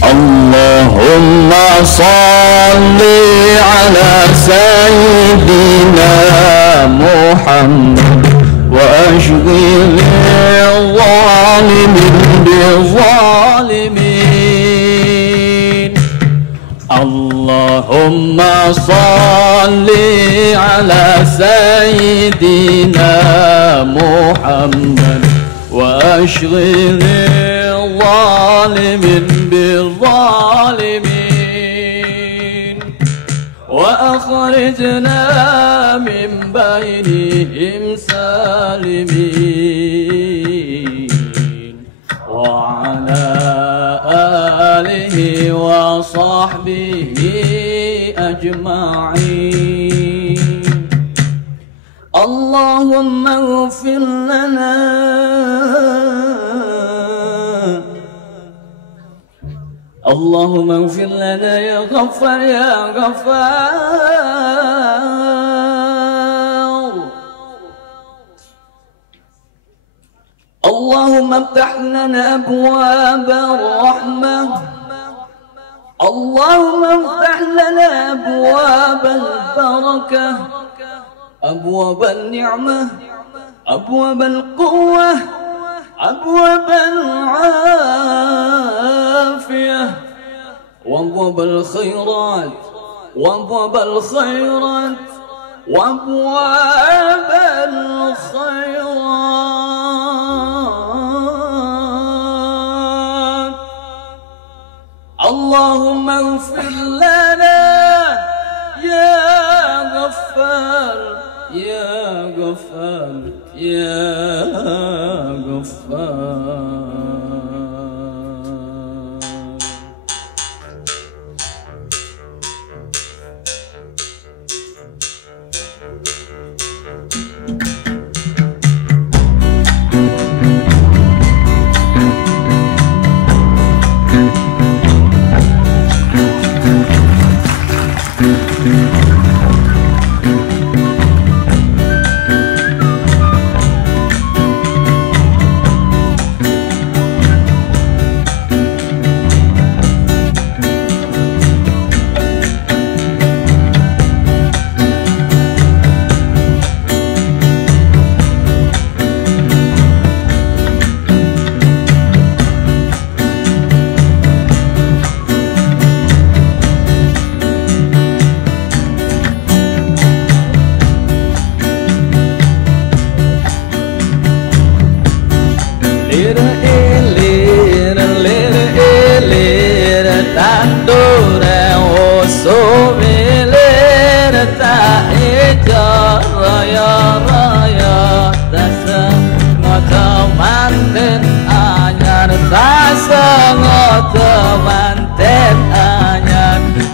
Allahumma salli ala sayyidina Muhammad wa ashghil zalimin bizalimin. Allahumma salli ala sayyidina Muhammad wa ashghil zalimin بالظالمين وأخرجنا من بينهم سالمين وعلى آله وصحبه أجمعين. اللهم اغفر لنا اللهم اغفر لنا يا غفار يا غفار. اللهم افتح لنا أبواب الرحمة. اللهم افتح لنا أبواب البركة، أبواب النعمة، أبواب القوة، أبواب العافية، وأبواب الخيرات، وأبواب الخيرات، وأبواب الخيرات. اللهم اغفر لنا يا غفار يا غفار يا غفار.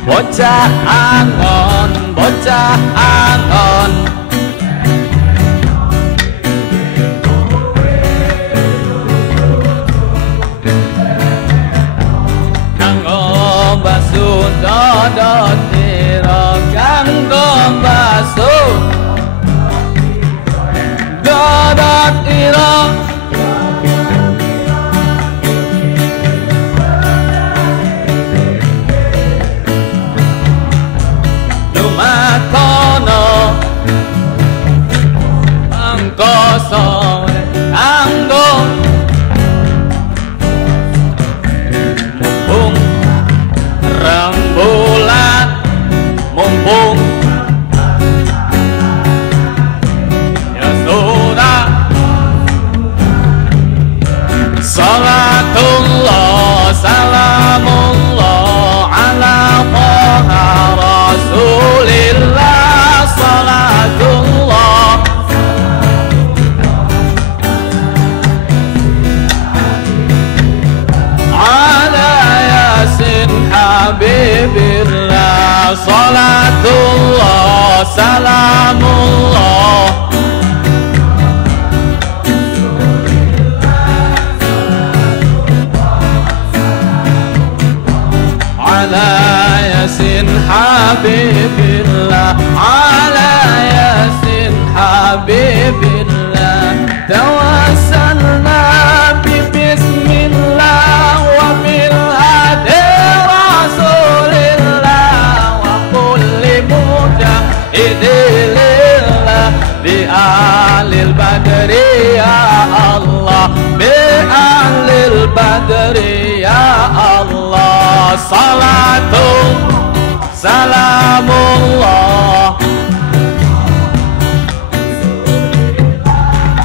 Bocah angon, bocah angon, kanggo basuh dodot sira, kanggo basuh dodot sira. badri ya Allah. Salatu salamullah,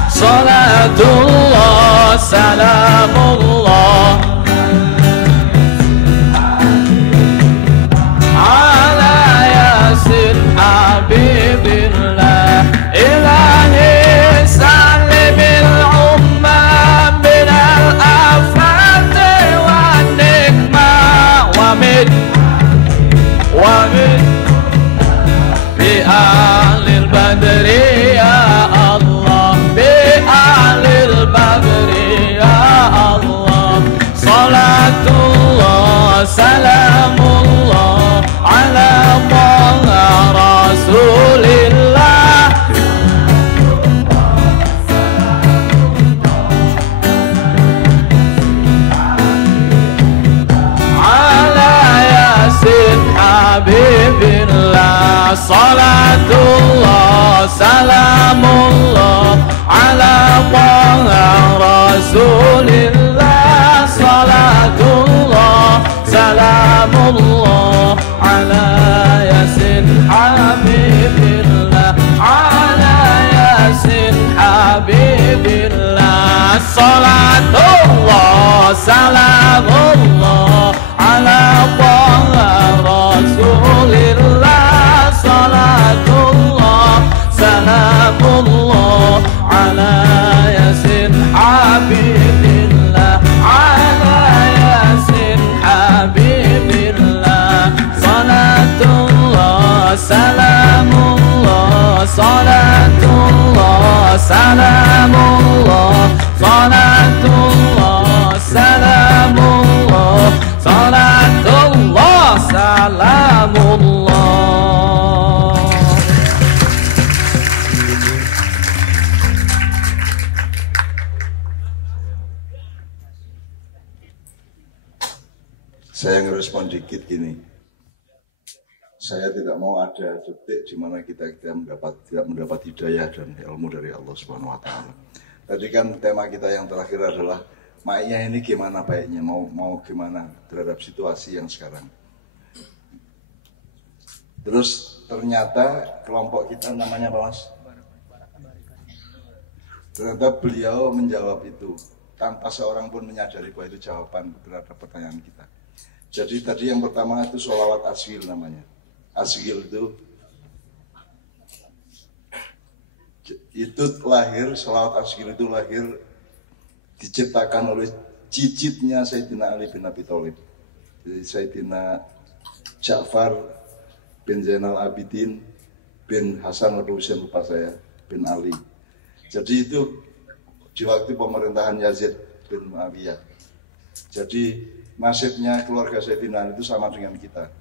salatullah salamullah ala yasin habibillah. Ilahi salimil ummah minal afati wa nikmah wa min bi ahlil badri ya Allah, bi ahlil badri ya Allah. Salatullah salamullah ala taha rasulillah. Ala yasin habibillah. Salatullah salamullah ala taha rasulillah. Salatullah salamullah ala yasin habibillah. Ala yasin habibillah. Salatullah salamullah ala taha rasulillah. Salatullah salamullah ala yasin habibillah. Ala yasin habibillah. Salatullah salamullah, salatullah salamullah, salatullah salamullah, salatullah salamullah. Saya ngerespon dikit gini. Saya tidak mau ada detik di mana kita tidak mendapat hidayah dan ilmu dari Allah Subhanahu wa taala. Tadi kan tema kita yang terakhir adalah Ma'iyah ini gimana baiknya, mau gimana terhadap situasi yang sekarang. Terus ternyata kelompok kita namanya apa, Mas? Ternyata beliau menjawab itu tanpa seorang pun menyadari bahwa itu jawaban terhadap pertanyaan kita. Jadi tadi yang pertama itu sholawat asghil namanya. Asghil itu lahir, sholawat asghil itu lahir diciptakan oleh cicitnya Sayyidina Ali bin Abi Thalib. Jadi Sayyidina Ja'far bin Zainal Abidin bin Hasan al-Husain, lupa saya, bin Ali. Jadi itu di waktu pemerintahan Yazid bin Muawiyah. Jadi nasibnya keluarga Sayyidina Ali itu sama dengan kita.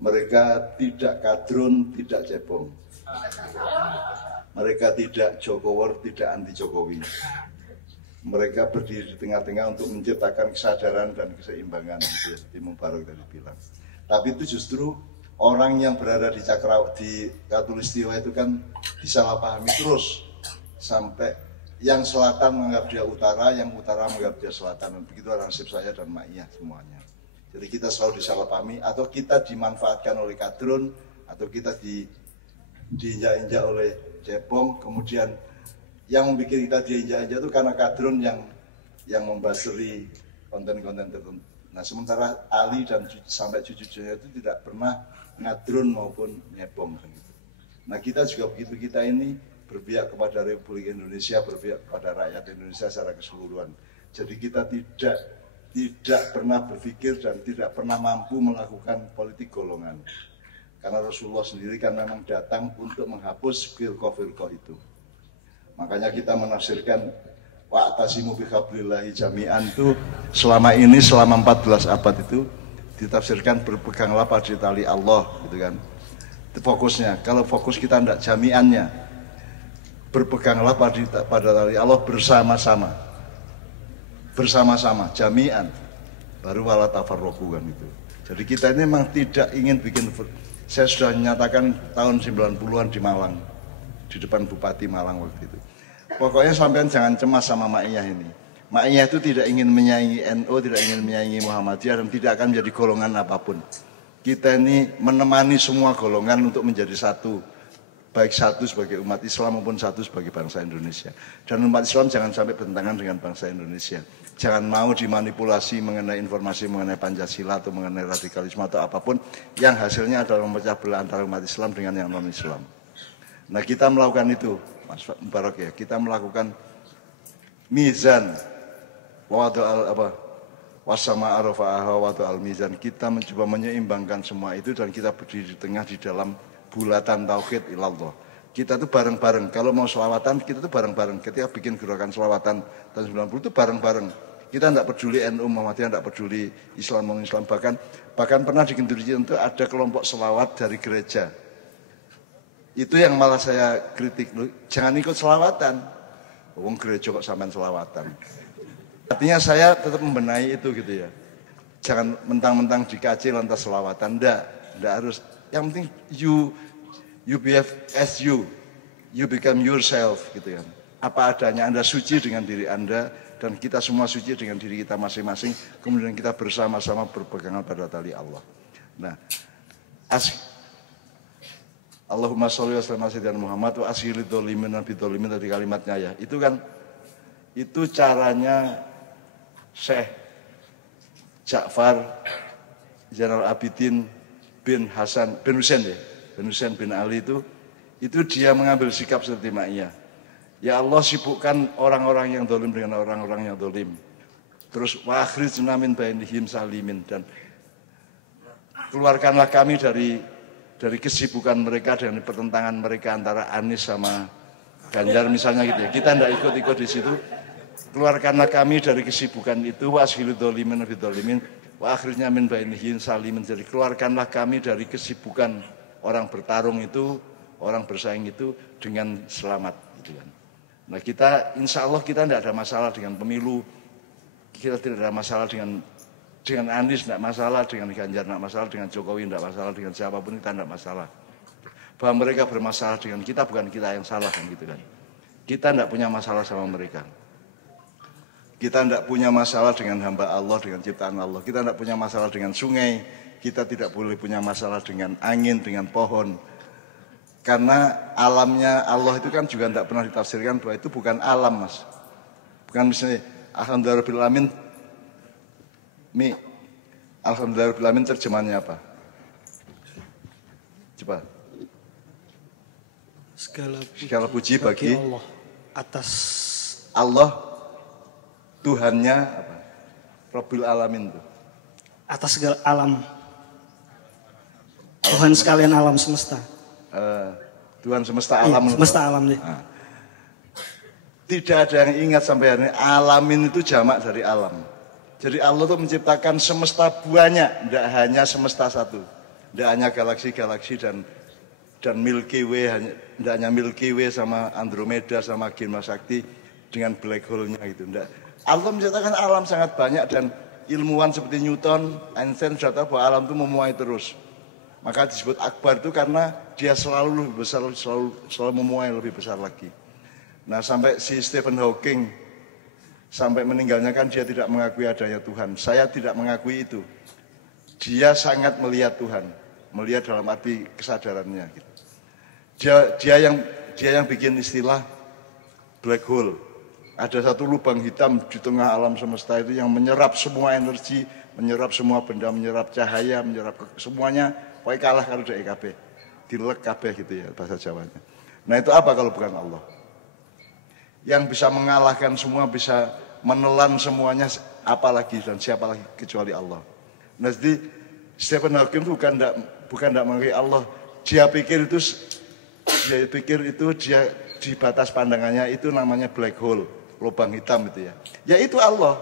Mereka tidak kadrun, tidak cebong. Mereka tidak Jokower, tidak anti Jokowi. Mereka berdiri di tengah-tengah untuk menciptakan kesadaran dan keseimbangan, gitu, seperti Mubarak tadi bilang. Tapi itu justru orang yang berada di Katulistiwa itu kan disalahpahami terus sampai yang selatan menganggap dia utara, yang utara menganggap dia selatan. Dan begitu nasib saya dan Ma'iyah semuanya. Jadi kita selalu disalahpahami, atau kita dimanfaatkan oleh kadrun, atau kita diinjak-injak oleh cebong. Kemudian yang membuat kita diinjak-injak itu karena kadrun yang membasari konten-konten tertentu. Nah sementara Ali dan sampai cucu-cucunya itu tidak pernah ngadrun maupun nyebong. Nah kita juga begitu, kita ini berpihak kepada Republik Indonesia, berpihak kepada rakyat Indonesia secara keseluruhan. Jadi kita tidak pernah berpikir dan tidak pernah mampu melakukan politik golongan. Karena Rasulullah sendiri kan memang datang untuk menghapus firqah-firqah itu. Makanya kita menafsirkan wa'tasimu bihablillahi jami'an itu selama 14 abad itu ditafsirkan berpeganglah pada tali Allah, gitu kan. Itu fokusnya. Kalau fokus kita tidak jami'annya, berpeganglah pada tali Allah bersama-sama. Bersama-sama, jami'an. Baru wala tafarraqu kan itu. Jadi kita ini memang tidak ingin bikin. Saya sudah menyatakan tahun 90-an di Malang, di depan Bupati Malang waktu itu. Pokoknya sampean jangan cemas sama Ma'iyah ini. Ma'iyah itu tidak ingin menyaingi NU, tidak ingin menyaingi Muhammadiyah, dan tidak akan menjadi golongan apapun. Kita ini menemani semua golongan untuk menjadi satu. Baik satu sebagai umat Islam maupun satu sebagai bangsa Indonesia. Dan umat Islam jangan sampai bertentangan dengan bangsa Indonesia. Jangan mau dimanipulasi mengenai informasi mengenai Pancasila atau mengenai radikalisme atau apapun yang hasilnya adalah memecah belah antara umat Islam dengan yang non-Islam. Nah, kita melakukan itu, Mas Mubarak ya. Kita melakukan mizan wasama arafa'aha al mizan. Kita mencoba menyeimbangkan semua itu dan kita berdiri di tengah di dalam bulatan tauhid ilallah. Kita tuh bareng-bareng. Kalau mau selawatan kita tuh bareng-bareng. Ketika bikin gerakan selawatan tahun 90 itu bareng-bareng. Kita tidak peduli NU Muhammadiyah, tidak peduli Islam non-Islam, bahkan pernah di Kenduri itu ada kelompok selawat dari gereja. Itu yang malah saya kritik, jangan ikut selawatan. Wong gereja kok sampean selawatan. Artinya saya tetap membenahi itu gitu ya. Jangan mentang-mentang dikaji lantas selawatan, enggak harus. Yang penting you behave as you become yourself gitu kan. Apa adanya, Anda suci dengan diri Anda dan kita semua suci dengan diri kita masing-masing. Kemudian kita bersama-sama berpegangan pada tali Allah. Nah, Allahumma sholli wa sallim ala sayyidina Muhammad wa asyhadu dzalimin wa bidzalimin tadi kalimatnya ya. Itu kan itu caranya Syekh Ja'far Zainal Abidin bin Husain bin Ali itu dia mengambil sikap seperti Ma'iyah. Ya Allah, sibukkan orang-orang yang dolim dengan orang-orang yang dolim. Terus wa akhrijna min bainihim salimin, dan keluarkanlah kami dari kesibukan mereka dan pertentangan mereka antara Anies sama Ganjar misalnya gitu ya. Kita tidak ikut-ikut di situ. Keluarkanlah kami dari kesibukan itu, wa asyhadu dzalimin wa bidzalimin wa akhirnya min bainihim salimin. Jadi keluarkanlah kami dari kesibukan orang bertarung itu, orang bersaing itu dengan selamat gitu kan. Nah, kita insya Allah kita tidak ada masalah dengan pemilu. Kita tidak ada masalah dengan Anies, tidak masalah dengan Ganjar, tidak masalah dengan Jokowi, tidak masalah dengan siapapun, kita tidak masalah. Bahwa mereka bermasalah dengan kita, bukan kita yang salah kan gitu kan. Kita tidak punya masalah sama mereka. Kita tidak punya masalah dengan hamba Allah, dengan ciptaan Allah. Kita tidak punya masalah dengan sungai. Kita tidak boleh punya masalah dengan angin, dengan pohon. Karena alamnya Allah itu kan juga tidak pernah ditafsirkan bahwa itu bukan alam, Mas. Bukan misalnya alhamdulillahirabbil alamin terjemahannya apa? Coba. Segala puji bagi Allah atas Allah, Tuhannya apa? Rabbil alamin itu. Atas segala alam. Tuhan sekalian alam semesta. Tuhan semesta alam. Semesta alam deh. Nah. Tidak ada yang ingat sampai hari ini alamin itu jamak dari alam. Jadi Allah itu menciptakan semesta banyak, tidak hanya semesta satu. Tidak hanya galaksi-galaksi dan Milky Way, tidak hanya Milky Way sama Andromeda sama Bima Sakti dengan black hole-nya gitu. Tidak. Allah menciptakan alam sangat banyak dan ilmuwan seperti Newton, Einstein sudah tahu bahwa alam itu memuai terus. Maka disebut akbar itu karena dia selalu lebih besar, selalu memuai lebih besar lagi. Nah, sampai si Stephen Hawking sampai meninggalnya kan dia tidak mengakui adanya Tuhan. Saya tidak mengakui itu. Dia sangat melihat Tuhan, melihat dalam arti kesadarannya. Gitu. Dia yang bikin istilah black hole. Ada satu lubang hitam di tengah alam semesta itu yang menyerap semua energi, menyerap semua benda, menyerap cahaya, menyerap semuanya. Pokoknya kalah kalau dari EKB, dilek kabeh gitu ya bahasa Jawanya. Nah, itu apa kalau bukan Allah? Yang bisa mengalahkan semua, bisa menelan semuanya, apalagi dan siapa lagi kecuali Allah. Nah, jadi Stephen Hawking bukan tidak mengakui Allah. Dia pikir itu dia di batas pandangannya itu namanya black hole, lubang hitam itu ya. Ya itu Allah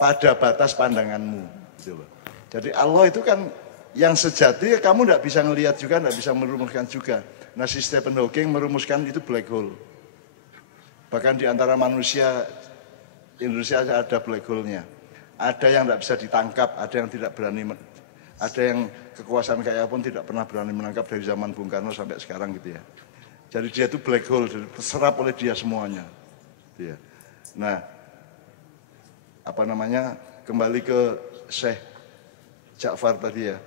pada batas pandanganmu gitu loh. Jadi Allah itu kan yang sejati, kamu tidak bisa melihat juga, tidak bisa merumuskan juga. Nah, si Stephen Hawking merumuskan itu black hole. Bahkan di antara manusia Indonesia ada black hole-nya. Ada yang tidak bisa ditangkap, ada yang tidak berani, ada yang kekuasaan kayak pun tidak pernah berani menangkap dari zaman Bung Karno sampai sekarang gitu ya. Jadi dia itu black hole, terserap oleh dia semuanya. Gitu ya. Nah, kembali ke Syekh Ja'far tadi ya.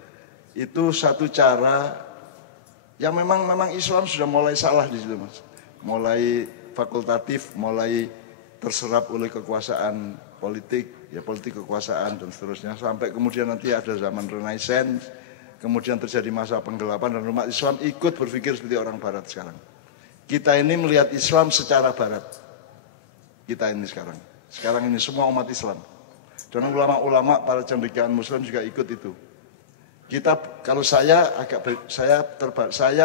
Itu satu cara yang memang Islam sudah mulai salah di situ, Mas. Mulai fakultatif, mulai terserap oleh kekuasaan politik, ya politik kekuasaan dan seterusnya, sampai kemudian nanti ada zaman Renaissance, kemudian terjadi masa penggelapan dan umat Islam ikut berpikir seperti orang Barat sekarang. Kita ini melihat Islam secara Barat. Kita ini sekarang ini semua umat Islam. Dan ulama-ulama para cendekiawan Muslim juga ikut itu. Kalau saya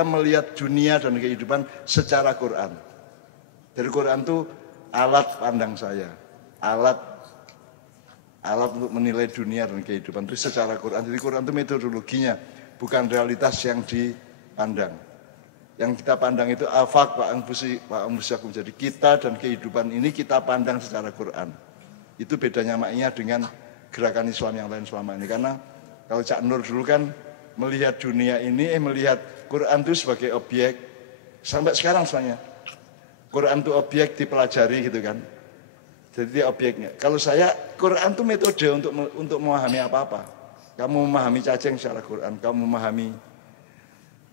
melihat dunia dan kehidupan secara Quran. Dari Quran itu alat pandang saya, alat untuk menilai dunia dan kehidupan itu secara Quran. Jadi Quran itu metodologinya, bukan realitas yang dipandang. Yang kita pandang itu afaq wa anfusakum. Jadi kita dan kehidupan ini kita pandang secara Quran. Itu bedanya maknya dengan gerakan Islam yang lain selama ini. Karena kalau Cak Nur dulu kan melihat dunia ini, melihat Quran itu sebagai objek. Sampai sekarang sebenarnya. Quran itu objek dipelajari gitu kan. Jadi dia objeknya. Kalau saya, Quran itu metode untuk memahami apa-apa. Kamu memahami cacing secara Quran, kamu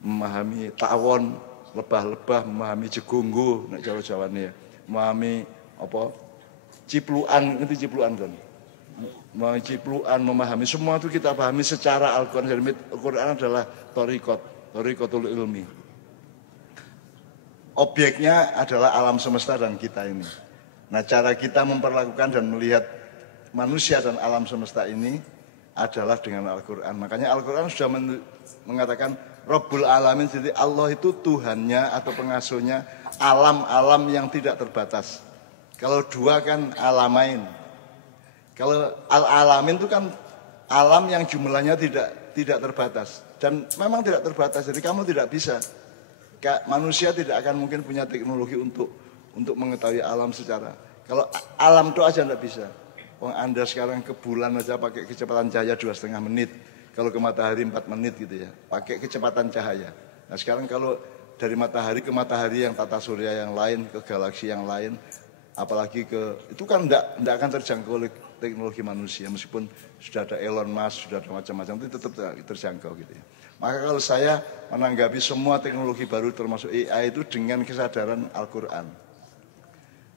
memahami tawon, lebah-lebah, memahami jegunggu, nek Jawa-Jawane ya. Memahami apa? Cipluan, itu cipluan kan. Memahami cipluan, memahami semua itu kita pahami secara Al-Quran. Jadi Al-Quran adalah thariqatul ilmi. Objeknya adalah alam semesta dan kita ini. Nah, cara kita memperlakukan dan melihat manusia dan alam semesta ini adalah dengan Al-Quran. Makanya Al-Quran sudah mengatakan Rabbul Alamin, jadi Allah itu Tuhannya atau pengasuhnya alam-alam yang tidak terbatas. Kalau dua kan alamain. Kalau al-alamin itu kan alam yang jumlahnya tidak terbatas. Dan memang tidak terbatas, jadi kamu tidak bisa. Manusia tidak akan mungkin punya teknologi untuk mengetahui alam secara. Kalau alam itu aja tidak bisa. Anda sekarang ke bulan aja pakai kecepatan cahaya 2,5 menit. Kalau ke matahari 4 menit gitu ya. Pakai kecepatan cahaya. Nah sekarang kalau dari matahari ke matahari yang tata surya yang lain, ke galaksi yang lain, apalagi itu kan tidak akan terjangkau oleh teknologi manusia. Meskipun sudah ada Elon Musk, sudah ada macam-macam, itu tetap terjangkau gitu ya. Maka kalau saya menanggapi semua teknologi baru termasuk AI itu dengan kesadaran Al-Quran.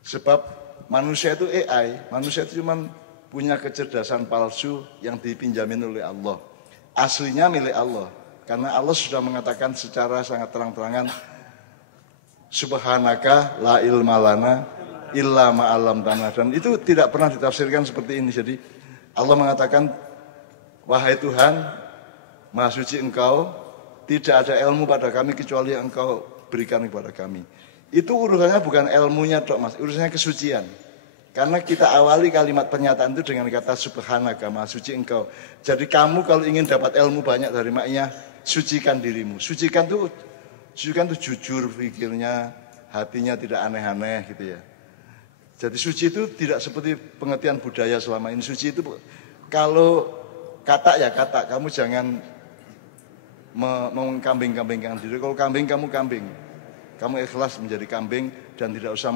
Sebab manusia itu AI, manusia itu cuma punya kecerdasan palsu yang dipinjamin oleh Allah. Aslinya milik Allah. Karena Allah sudah mengatakan secara sangat terang-terangan, Subhanaka la ilma lana illa ma'alam tanah. Dan itu tidak pernah ditafsirkan seperti ini. Jadi Allah mengatakan, wahai Tuhan, Maha suci Engkau, tidak ada ilmu pada kami kecuali yang Engkau berikan kepada kami. Itu urusannya bukan ilmunya tok, Mas, urusannya kesucian. Karena kita awali kalimat pernyataan itu dengan kata Subhanaka, Maha suci Engkau. Jadi kamu kalau ingin dapat ilmu banyak dari maknya, sucikan dirimu. Sucikan tuh jujur pikirnya, hatinya tidak aneh-aneh gitu ya. Jadi suci itu tidak seperti pengertian budaya selama ini. Suci itu kalau kata, kamu jangan mengkambing-kambingkan diri. Kalau kambing, kamu kambing. Kamu ikhlas menjadi kambing dan tidak usah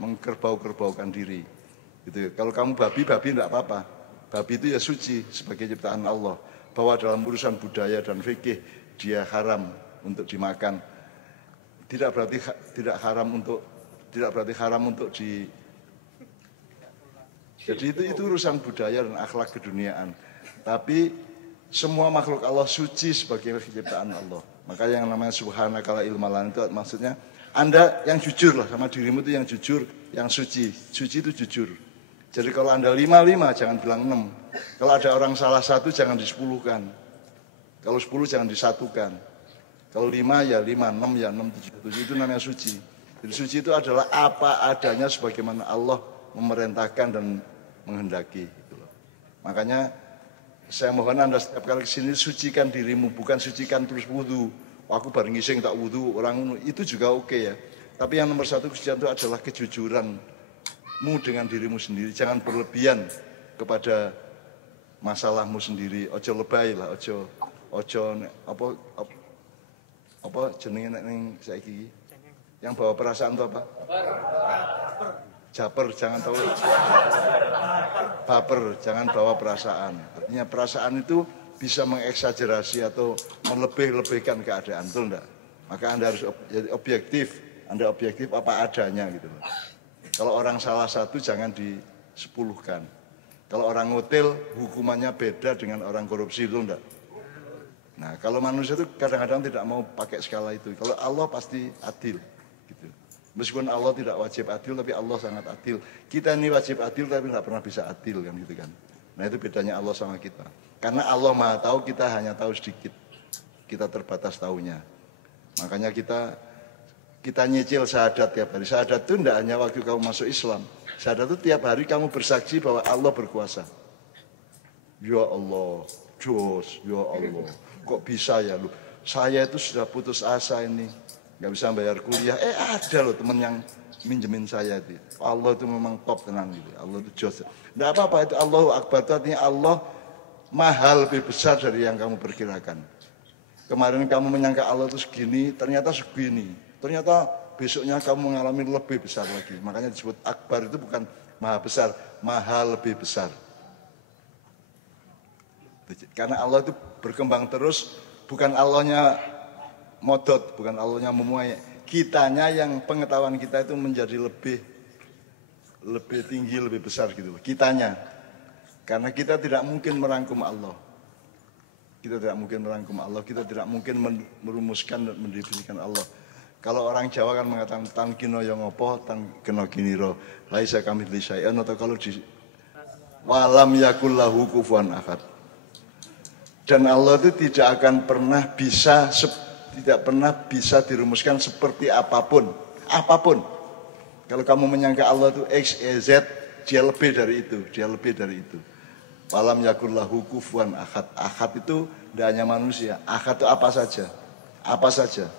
mengkerbau-kerbaukan diri. Gitu. Kalau kamu babi tidak apa-apa. Babi itu ya suci sebagai ciptaan Allah. Bahwa dalam urusan budaya dan fikih dia haram untuk dimakan. Tidak berarti haram untuk di. Jadi itu urusan budaya dan akhlak keduniaan. Tapi semua makhluk Allah suci sebagai ciptaan Allah. Maka yang namanya Subhanaka la ilma lana itu maksudnya Anda yang jujur lah sama dirimu itu yang jujur, yang suci. Suci itu jujur. Jadi kalau Anda 5, jangan bilang 6. Kalau ada orang salah satu jangan di-10-kan. Kalau 10 jangan disatukan. Kalau 5 ya 5, 6 ya 6, 7. Itu namanya suci. Jadi suci itu adalah apa adanya sebagaimana Allah memerintahkan dan menghendaki. Gitu loh. Makanya saya mohon Anda setiap kali kesini sucikan dirimu, bukan sucikan terus wudu. Aku bareng ngising tak wudu, orang itu juga oke ya. Tapi yang nomor satu kesucian itu adalah kejujuranmu dengan dirimu sendiri. Jangan berlebihan kepada masalahmu sendiri. Ojo lebay lah, ojo jenenge nek ning saiki. Yang bawa perasaan itu apa? Japer, jangan tahu baper, jangan bawa perasaan. Artinya perasaan itu bisa mengeksagerasi atau melebih-lebihkan keadaan, betul enggak? Maka Anda harus jadi objektif. Anda objektif apa adanya gitu loh. Kalau orang salah satu jangan disepuluhkan. Kalau orang ngutil hukumannya beda dengan orang korupsi, betul enggak? Nah, kalau manusia itu kadang-kadang tidak mau pakai skala itu. Kalau Allah pasti adil gitu. Meskipun Allah tidak wajib adil, tapi Allah sangat adil. Kita ini wajib adil, tapi tidak pernah bisa adil kan gitu kan. Nah itu bedanya Allah sama kita. Karena Allah Maha tahu, kita hanya tahu sedikit. Kita terbatas tahunya. Makanya kita nyicil syahadat tiap hari. Syahadat itu tidak hanya waktu kamu masuk Islam. Syahadat itu tiap hari kamu bersaksi bahwa Allah berkuasa. Ya Allah, Jos, ya Allah. Kok bisa ya lu? Saya itu sudah putus asa ini. Nggak bisa bayar kuliah, ada loh teman yang minjemin saya itu. Allah itu memang top tenang gitu. Allah itu jos. Nggak apa-apa itu Allahu Akbar itu artinya Allah mahal lebih besar dari yang kamu perkirakan. Kemarin kamu menyangka Allah itu segini, ternyata segini. Ternyata besoknya kamu mengalami lebih besar lagi. Makanya disebut Akbar itu bukan maha besar, mahal lebih besar. Karena Allah itu berkembang terus, bukan Allahnya modot, bukan Allahnya memuai. Kitanya yang pengetahuan kita itu menjadi lebih tinggi, lebih besar gitu. Kitanya. Karena kita tidak mungkin merangkum Allah. Kita tidak mungkin merangkum Allah, kita tidak mungkin merumuskan dan mendefinisikan Allah. Kalau orang Jawa kan mengatakan tan kino yang opo, tan keno kiniro. Laisa kamitsli syai'un, atau kalau di walam yakul lahu kufuwan ahad. Dan Allah itu tidak akan pernah bisa dirumuskan seperti apapun. Apapun. Kalau kamu menyangka Allah itu X, Y, Z, dia lebih dari itu. Walam yakul lahu kufuwan ahad. Ahad itu tidak hanya manusia. Ahad itu apa saja. Apa saja.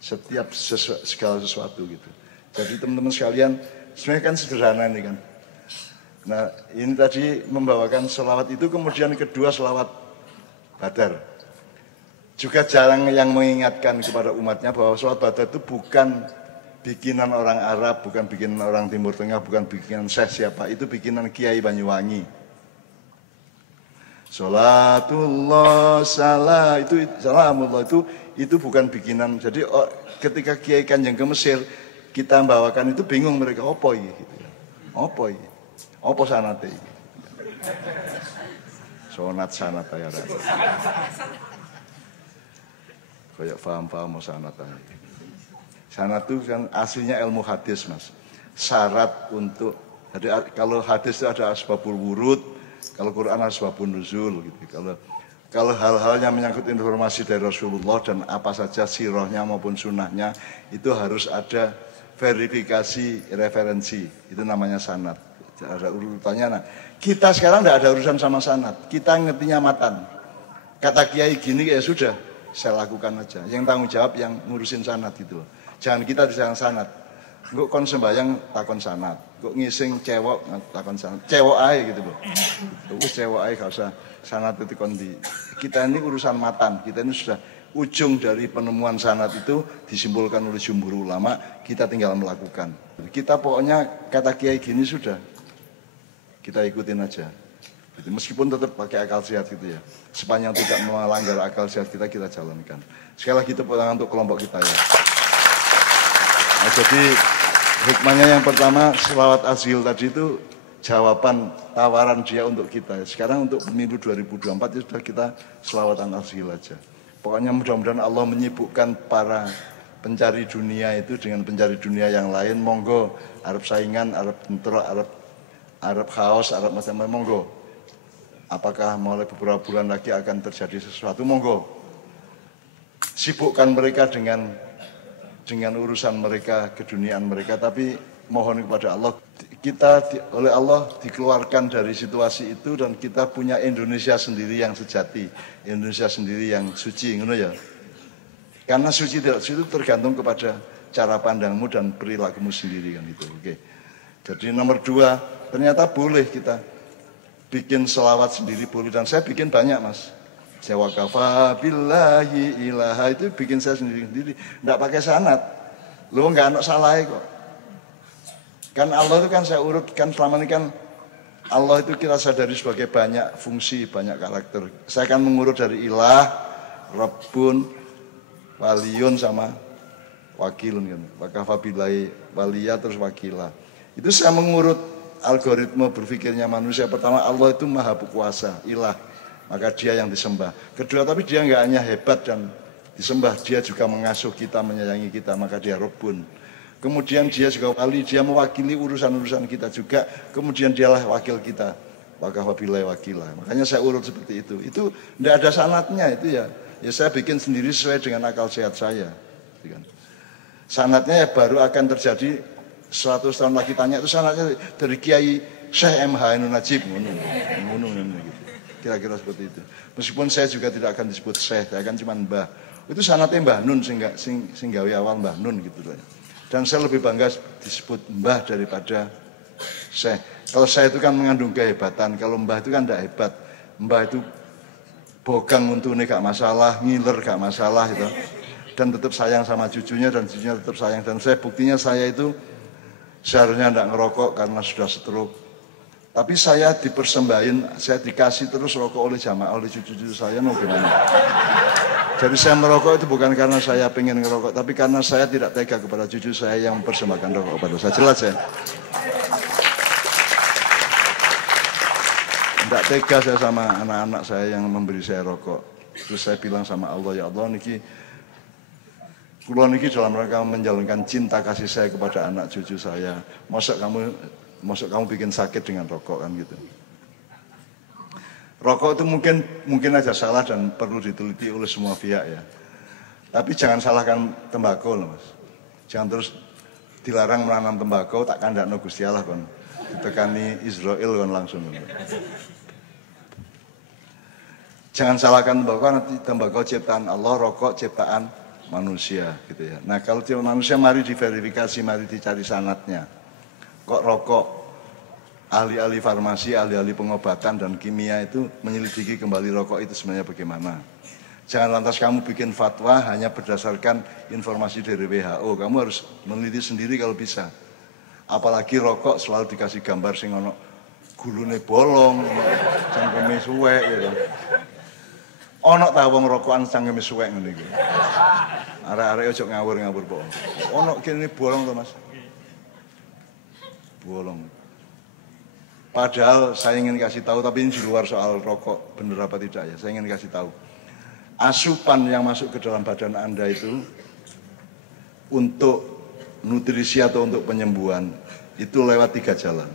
Setiap segala sesuatu gitu. Jadi teman-teman sekalian, sebenarnya kan sederhana ini kan. Nah ini tadi membawakan selawat itu, kemudian kedua selawat Badar. Juga jarang yang mengingatkan kepada umatnya bahwa sholat Badar itu bukan bikinan orang Arab, bukan bikinan orang Timur Tengah, bukan bikinan Syekh siapa, itu bikinan Kiai Banyuwangi. Sholatullah salah itu salamullah itu bukan bikinan. Jadi ketika Kiai Kanjeng ke Mesir kita bawakan itu bingung mereka opo iki gitu. Opo iki? Opo sanate iki? Sanat ya. Kayak paham-paham mau sanat aja. Sanat itu kan aslinya ilmu hadis mas. Syarat untuk, jadi kalau hadis itu ada asbabul wurud, kalau Quran asbabun nuzul gitu. Kalau hal-hal yang menyangkut informasi dari Rasulullah dan apa saja sirahnya maupun sunnahnya itu harus ada verifikasi referensi. Itu namanya sanad. Ada urutannya. Nah, kita sekarang tidak ada urusan sama sanad. Kita ngertinya matan. Kata kiai gini ya sudah. Saya lakukan aja. Yang tanggung jawab yang ngurusin sanad gitu. Jangan kita di sanad. Kok kon sembayang takon sanad. Kok ngising cewek takon sanad. Cewek aja gitu loh. Wis cewek aja gak usah sanad itu kondi. Kita ini urusan matan. Kita ini sudah ujung dari penemuan sanad itu disimpulkan oleh jumhur ulama. Kita tinggal melakukan. Kita pokoknya kata kiai gini sudah. Kita ikutin aja. Meskipun tetap pakai akal sehat gitu ya. Sepanjang tidak melanggar akal sehat kita jalankan. Sekali lagi tepuk tangan untuk kelompok kita ya. Nah, jadi hikmahnya yang pertama selawat azhil tadi itu jawaban tawaran dia untuk kita. Sekarang untuk pemilu 2024 itu sudah kita selawatan azhil aja. Pokoknya mudah-mudahan Allah menyibukkan para pencari dunia itu dengan pencari dunia yang lain. Monggo, Arab saingan, Arab bentrok, Arab chaos, Arab macam-macam, monggo. Apakah mulai beberapa bulan lagi akan terjadi sesuatu? Monggo. Sibukkan mereka dengan urusan mereka, keduniaan mereka, tapi mohon kepada Allah, kita oleh Allah dikeluarkan dari situasi itu dan kita punya Indonesia sendiri yang sejati, Indonesia sendiri yang suci, ngono ya. Karena suci tidak suci itu tergantung kepada cara pandangmu dan perilakumu sendiri kan itu. Oke. Jadi nomor 2, ternyata boleh kita bikin selawat sendiri boleh, dan saya bikin banyak mas. Saya wakafa billahi ilaha itu bikin saya sendiri, nggak pakai sanad. Lo nggak ada salah kok. Kan Allah itu kan saya urutkan selama ini kan Allah itu kita sadari sebagai banyak fungsi, banyak karakter. Saya akan mengurut dari ilah, Rabbun, waliyun sama wakilun kan. Wakafa billahi waliya terus wakila. Itu saya mengurut algoritma berpikirnya manusia. Pertama Allah itu maha kuasa, ilah. Maka dia yang disembah. Kedua tapi dia nggak hanya hebat dan disembah, dia juga mengasuh kita, menyayangi kita, maka dia Rabbun. Kemudian dia juga wali, dia mewakili urusan-urusan kita juga. Kemudian dialah wakil kita. Wakafa billahi wakila. Makanya saya urut seperti itu. Itu tidak ada sanatnya itu ya. Ya saya bikin sendiri sesuai dengan akal sehat saya. Sanatnya ya baru akan terjadi 100 tahun lagi tanya itu sanatnya dari Kiai Syekh MH Najib ngono gitu. Kira-kira seperti itu. Meskipun saya juga tidak akan disebut Syekh, saya akan cuma Mbah. Itu sanatnya Mbah Nun sing gawe awal Mbah Nun gitu loh. Dan saya lebih bangga disebut Mbah daripada Syekh. Kalau saya itu kan mengandung kehebatan, kalau Mbah itu kan tidak hebat. Mbah itu bogang untune gak masalah, ngiler gak masalah gitu. Dan tetap sayang sama cucunya dan cucunya tetap sayang. Dan saya buktinya saya itu seharusnya tidak ngerokok karena sudah stroke. Tapi saya dipersembahin, saya dikasih terus rokok oleh jamaah, oleh cucu-cucu saya, mau gimana? Jadi saya merokok itu bukan karena saya pengen ngerokok, tapi karena saya tidak tega kepada cucu saya yang mempersembahkan rokok kepada saya. Jelas ya? Tidak tega saya sama anak-anak saya yang memberi saya rokok. Terus saya bilang sama Allah, ya Allah niki, kula niki dalam rangka menjalankan cinta kasih saya kepada anak cucu saya. Masa kamu bikin sakit dengan rokok kan gitu. Rokok itu mungkin aja salah dan perlu diteliti oleh semua pihak ya. Tapi jangan salahkan tembakau loh Mas. Jangan terus dilarang menanam tembakau tak kandakno Gusti Allah kon. Ditekani Israel kon langsung. Jangan salahkan tembakau, nanti tembakau ciptaan Allah, rokok ciptaan manusia gitu ya. Nah kalau ciptaan manusia mari diverifikasi, mari dicari sanatnya. Kok rokok, ahli-ahli farmasi, ahli-ahli pengobatan dan kimia itu menyelidiki kembali rokok itu sebenarnya bagaimana. Jangan lantas kamu bikin fatwa hanya berdasarkan informasi dari WHO. Kamu harus meneliti sendiri kalau bisa. Apalagi rokok selalu dikasih gambar sing ono gulune bolong, cangkeme suwek gitu. Ono ta wong rokokan cangkeme suwek ngene iki. Arek-arek ojo ngawur-ngawur po. Ono kene bolong to Mas. Bolong. Padahal saya ingin kasih tahu, tapi ini di luar soal rokok, benar apa tidak ya. Saya ingin kasih tahu. Asupan yang masuk ke dalam badan Anda itu untuk nutrisi atau untuk penyembuhan itu lewat 3 jalan.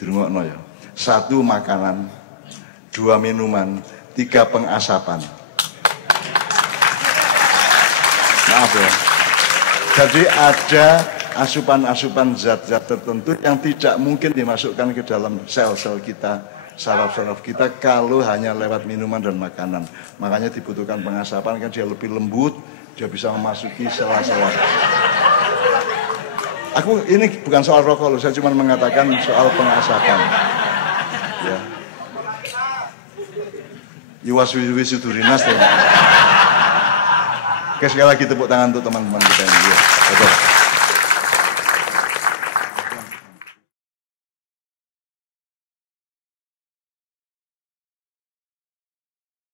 Dirungokno ya. 1 makanan, 2 minuman, 3 pengasapan. Maaf ya. Jadi ada asupan-asupan zat-zat tertentu yang tidak mungkin dimasukkan ke dalam sel-sel kita, saraf-saraf kita kalau hanya lewat minuman dan makanan. Makanya dibutuhkan pengasapan, kan dia lebih lembut, dia bisa memasuki sela-sela. Ini bukan soal rokok loh, saya cuma mengatakan soal pengasapan. Ya. Iwaswisudurinas ya. Oke, sekali lagi tepuk tangan untuk teman-teman kita ini. Ya. Betul.